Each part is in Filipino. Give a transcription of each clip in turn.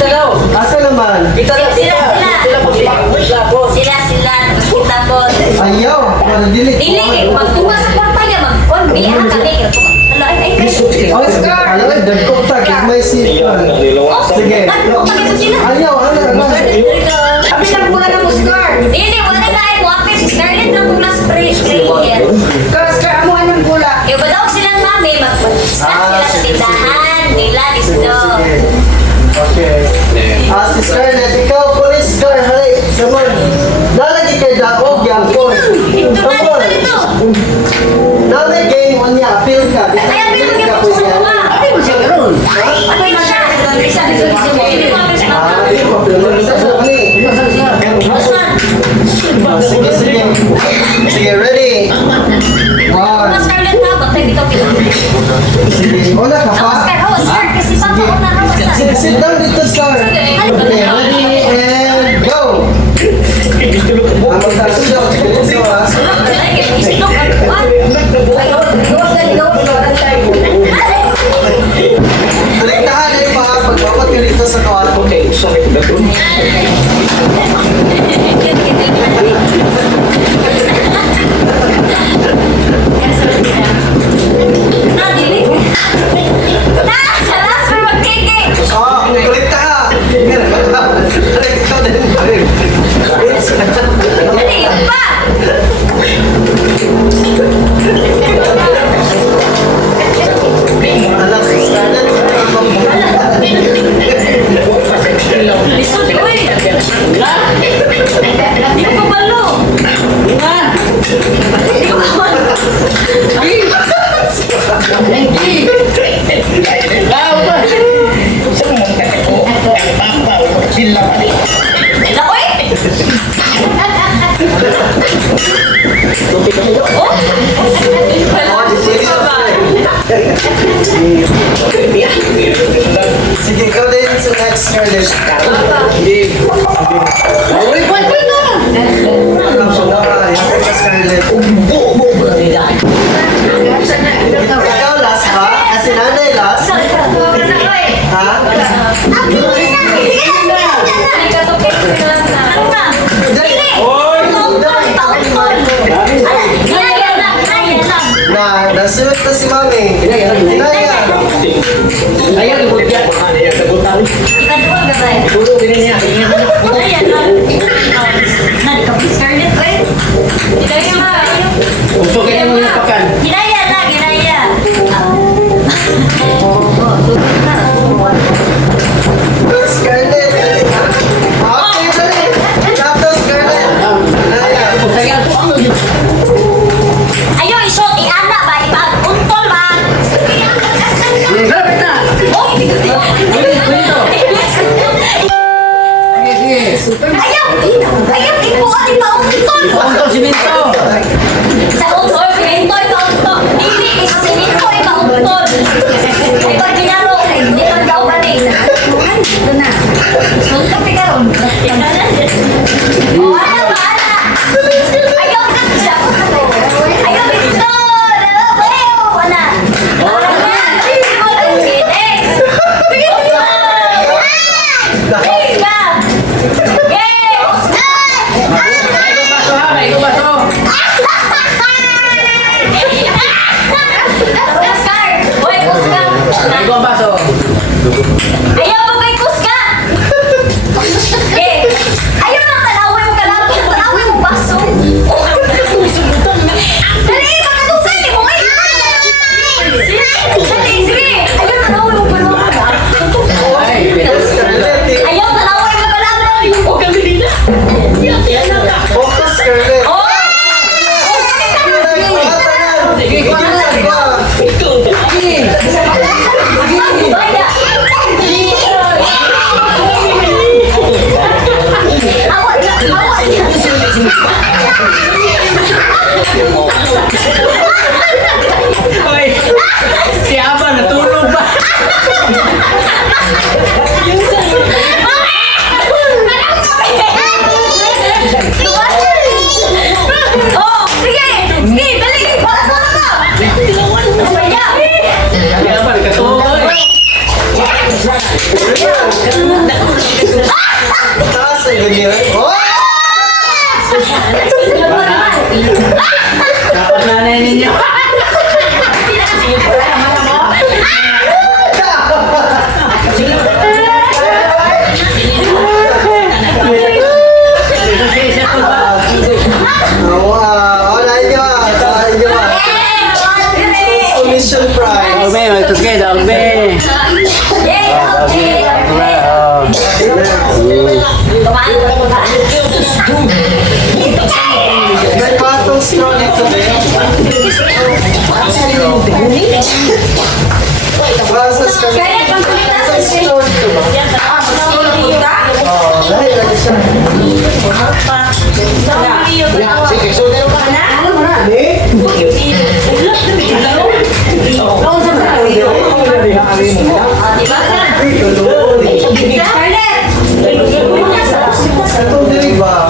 Kita daw. Asa naman? Kita daw. Sila, kita po. Ayaw. Para dili. Dili, magtuwa sa kwarta niya, mag-convey, kami. Oscar! Alam, dagkog ta. May sipan. Sige. Ayaw, ano? Abi lang muna na mo, Scar. Hindi, wala na ay wapin. Si Scarlett lang kung na-spray. Oscar, amo anong gula? Yung badaw silang mami, mag-snack sila sa tindahan. Nila, listo. Okay. Si Scarlett, ikaw, police car. Halay, come on. Nalagi kay Dakog, Yankon. Come on. Nalagay mo niya, appeal ka. Ay, appeal mo niya, gusto mo nga. Ay, mo siya ganun. Ano yung siya? Hindi mo appeal sa Sige, sige. Sige, ready? One. Scarlett na, batay dito bilang. Sige, una ka pa. Oscar, kasi papa ko na Sige, sit down dito, Scar. Okay, ready and go. Ang magkasunod, dito ah. Direktahan ay pa, pagbabat ka dito sa kwarto. Okay, sorry. Direktahan! Direktahan din. Anak, si Scarlett. Sige, ikaw din sa next, Scarlett. Ikaw last ba? Kasi nanay last? Ha? Nasunod na si Mami. Inaya. Ayan, ibut yan. Ayan, nabutan. Tulong din niya. Usok kayo muna pakan. Scarlett. Okay, dali. Tapos, Scarlett. Inaya. Ayan, Ayo, isok, i-ana ba? Iba-untol ba? lapit na. Ayaw! Ayaw! Ipuan! Ipa-untol! Pangkol simento. Sa untol, simento, ipa-untol! Hindi! Sa simento, ipa-untol! Ay, pag ginaro, hindi pag daw ba ni? Ito na. Suntok ka ron. O, ano ba? Ano? Ayaw ka siya. Ayaw dito! Ayaw! Wala! Wala! May baso. May baso. Ayaw mo kay Kuska! Eh, ayaw na tanawin mo kalapit. Tanawin mo baso. Dali, pagkatusan ni mo. Dali, sige. Ayaw tanawin mo kalapit. Ay, Scarlett. Ayaw Oh! Dapat nanay ninyo. Commission prize. Ogbe, magtus kayo, ogbe. May patong straw nito Basta straw. Straw nito ba? Dahil lang siya. Sige, so tayo ka na. Ano mo na? Itong dili ba?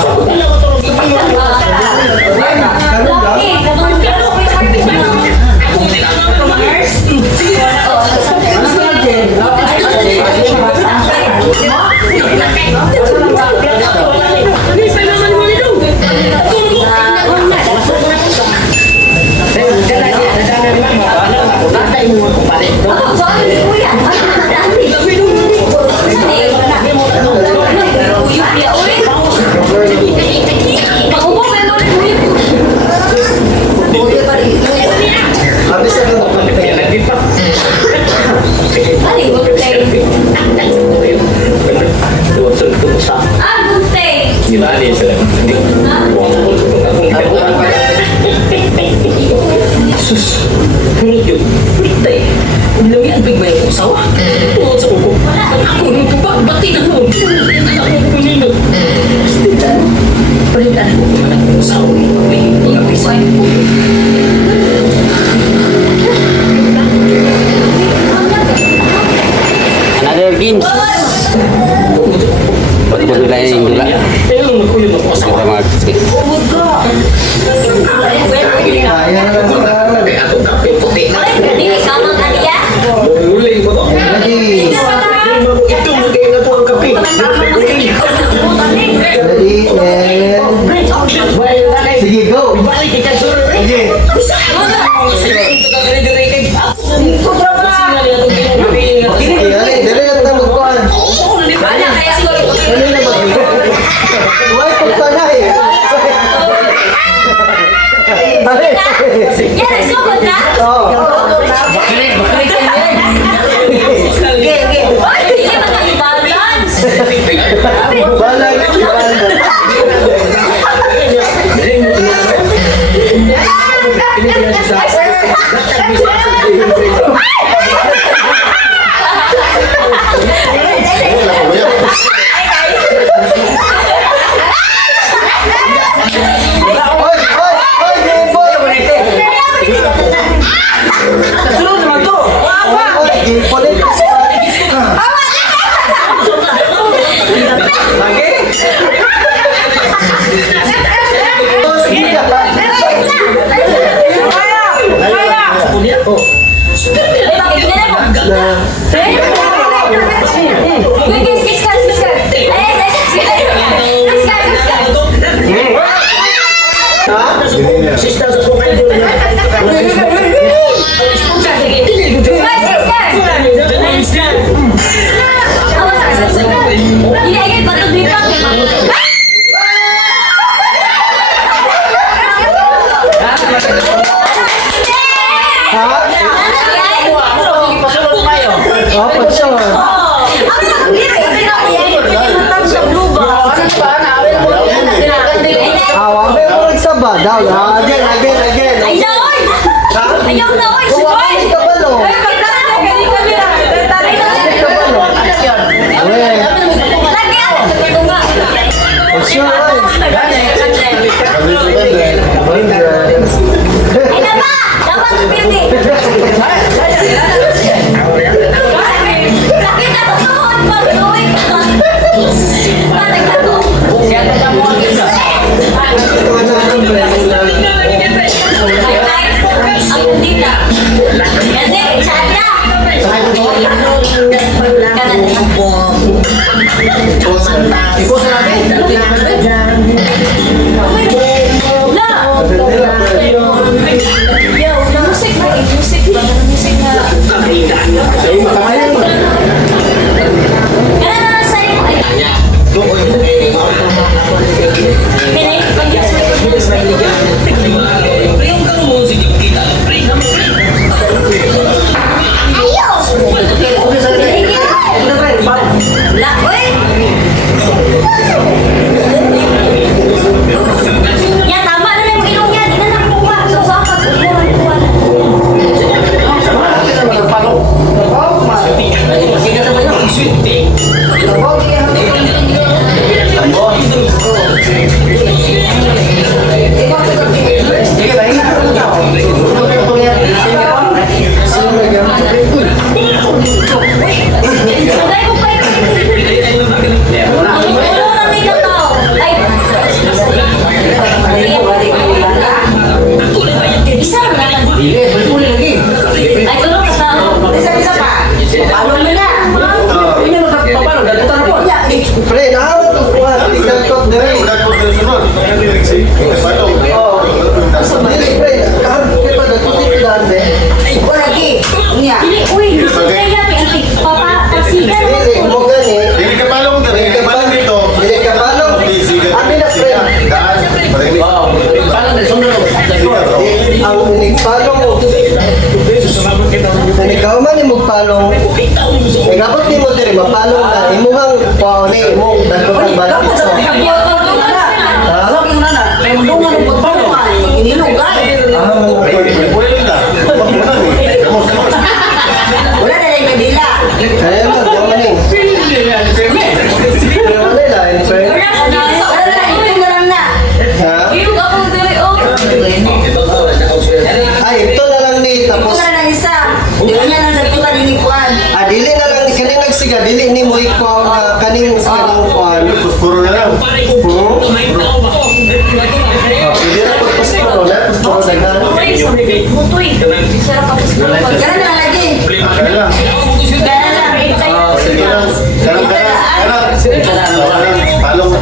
Habis na lang. Sus, mulut yun. Berita eh. Bilang yan, big may usawa. Tungkol sa kuko. Ako nung tupak, bati na mo. Ako kuninod. Stila. Palitan ko kung anak ko usawa. May pagkapisa. Another games. Ba't mo nila yung dula? Eh, nung magkuyo ng usawa. Kita magtus kayo. Kaya na lang sa Kaya ako kape puti na. Muling ko to. Ready. Ito, magay na po ang kape. Ready and... Sige, go! Balik ka sir. Sige. Sige, dali lang tayo magkuhan. Dali na mag-iwan. Why punta na eh? Dali. Oo. Balag. Oy, Gilbert! Kasunod naman to. Oy, Gilbert! Sister sa kumain ko na. Apa siya? Awang may mo nagsaba daw. Again. Ayaw na, oy! Kuha ka kabalo. Ipos na natin. Music ba? Music ba? Music na. Ay, makamayan mo. Kaya na sa'yo. Ay, pinay. Pag-yes mo. Yung kang mo, sige, kita. Ayos! La, uy! Yan, tama na lang yung ilong yan. Di na nakuha. So, saka kuha. Sige, tayo na. Tagay ko pa yun. Ang ulo ng ikaw tao. Ay. Isa lang naman. Dili, uli lagi. Ay, tulong ka tao. Isa pa. Paano mo na? Ini mo sa papalo, dagutan na po. Pre, naawat ko kuha. Tignan ko diri. Oh. Dili, pre. Kahit kita dagutin lang, be. Ikaw lagi. Niya. Dili, uy. Kaya yapi. Antik. Papa, pasigan mo. Dili, mo gani. Dili ka palong Dili ka balong. Dili ka balong. Abi na, pre. Wow, paano na sunod? Ang nagpalong mo. Kung ikaw man yung magpalong, nagabot ni mo diri, mapalong na. Imuhang paone, imong dagutan balak ito. Ha? Alam ko na na, may mundungan ng pagpalo. Inilugay. Wala na lang kabila. Kaya mo, yaman eh. Yaman nila, eh, pre. Wala na. Ito na lang na. Ha? Ilog ako dili, oh. Ay, ito na lang ni, Ito tapos, na lang isa. Hindi na lang nagpunta din ikuan. dili na lang, kaning nagsiga, dili ni mo ikaw na kaning kuhan. Puro na lang. Pare ko, kamay tao ba? Pwede na pagpaspuro na, paspuro na gano'n. Mutoy. Sarap ako sa pag. Ganun na lang lagi. Kaya lang. Ganun lang. Sige lang. Palong.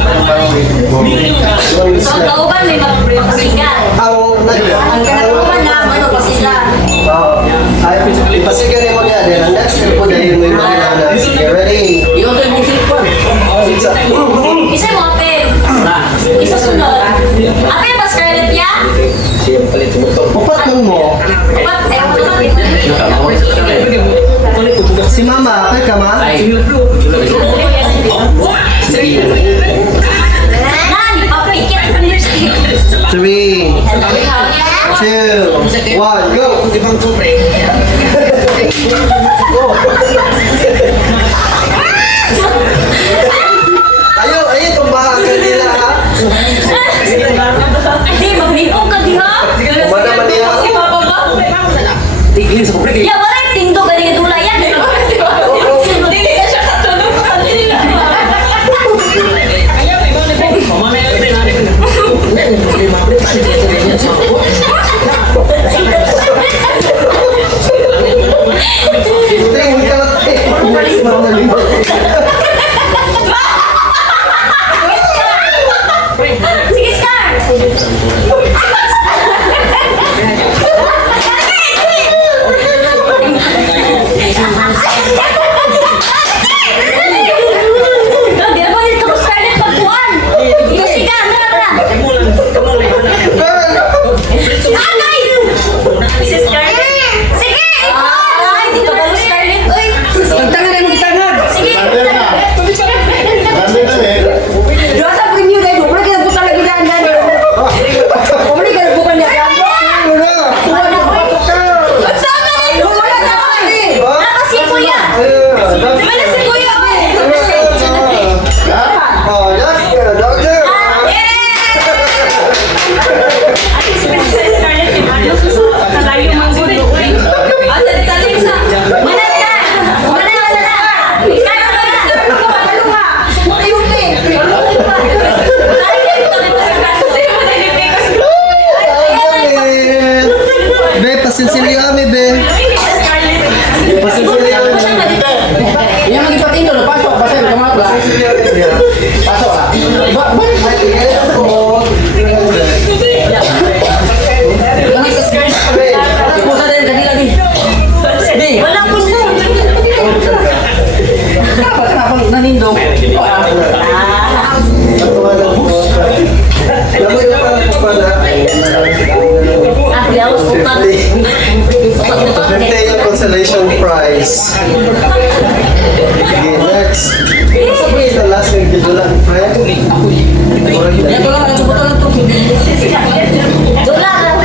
So, ang kauban may magpasigan. Ang ganun mo man na, ano pa sila. Ay, ipasigan mo niya, then ang next step po dahil mo yung mga nanas. Okay, ready? Ikaw tayo mong silipon. Isa mo, ape. Isa sunod. Ape, ba Scarlett ya? Upat nun mo. Ba't? Ewan ko ba? Si mama, kay ka ma? Nani, papikit ang lipstick. 3, 2, 1, go! Ibang kupre. Ayaw tumbahan ka nila ha? Hindi, maglipong ka di ha? Umana man niya. Si Papa ba? Tigilin sa kupre. Ya, wala yung tindo ka rin dula yan. Hindi na siya katulog. Hindi Ay, po. Pusa din, kanila din. Di. Wala po siya. Kapag nanindong. Ah, yaos bukan. Birthday yung consolation prize. Okay, next. Sabi ito, last week, dito lang, friend. Ito lang, ito lang to. Dula lang.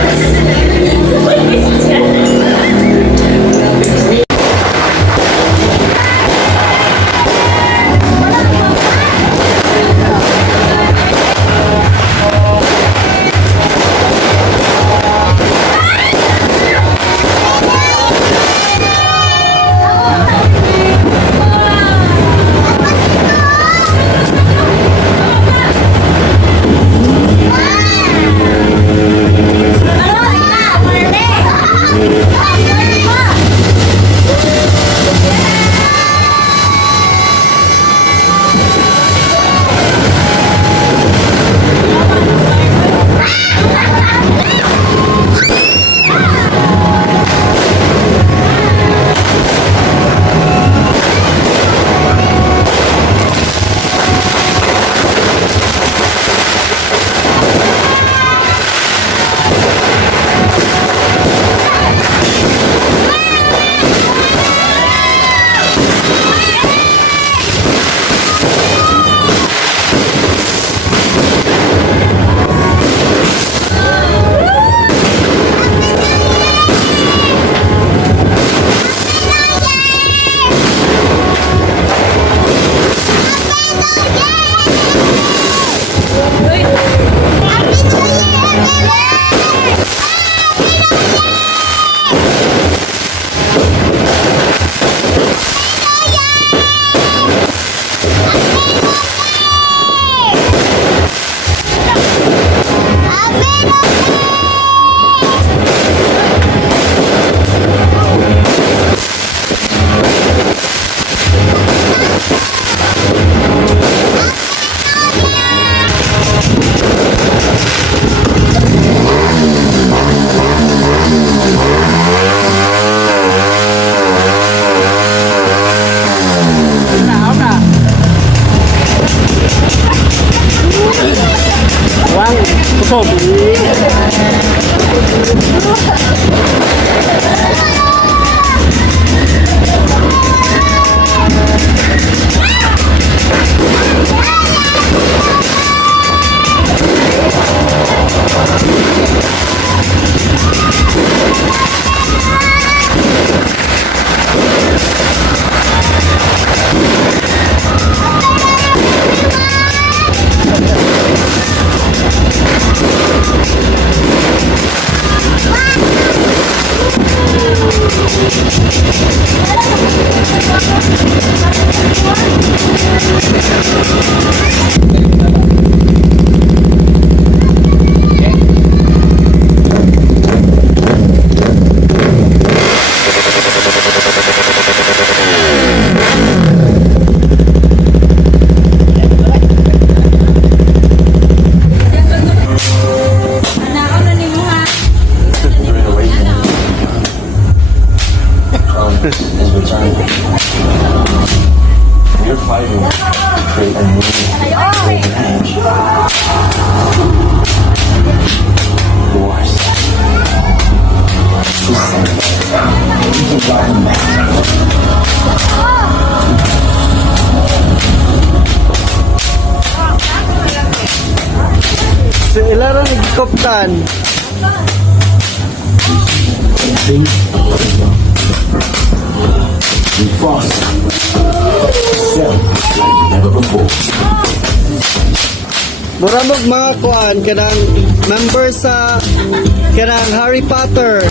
You're fighting to create a new golden age. Wars. Si ilarang nagkoptan. We fought. Self like never before. Mura mo mga kuan kanang member sa kanang Harry Potter.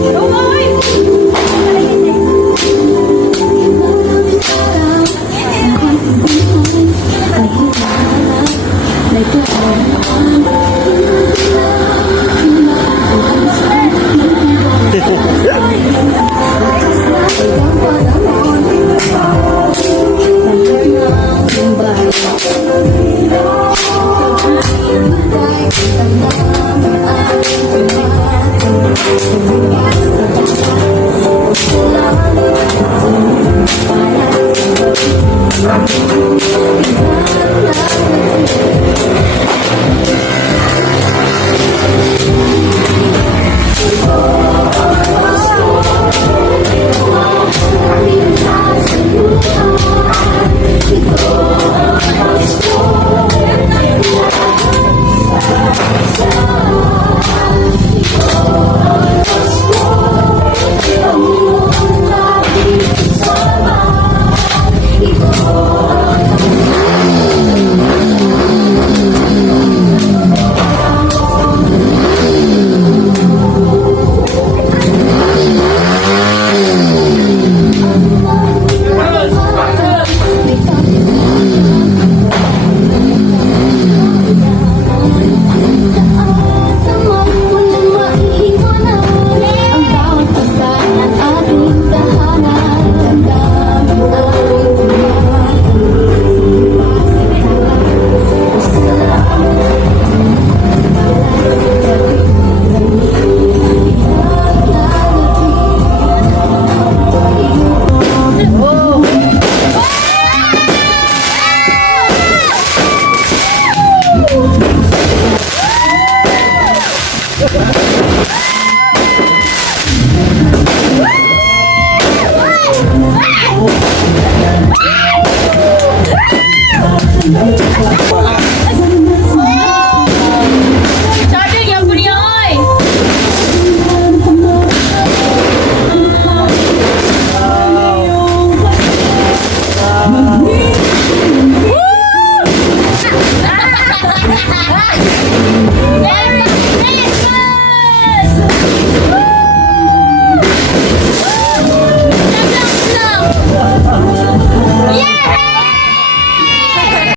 Don't worry. Thank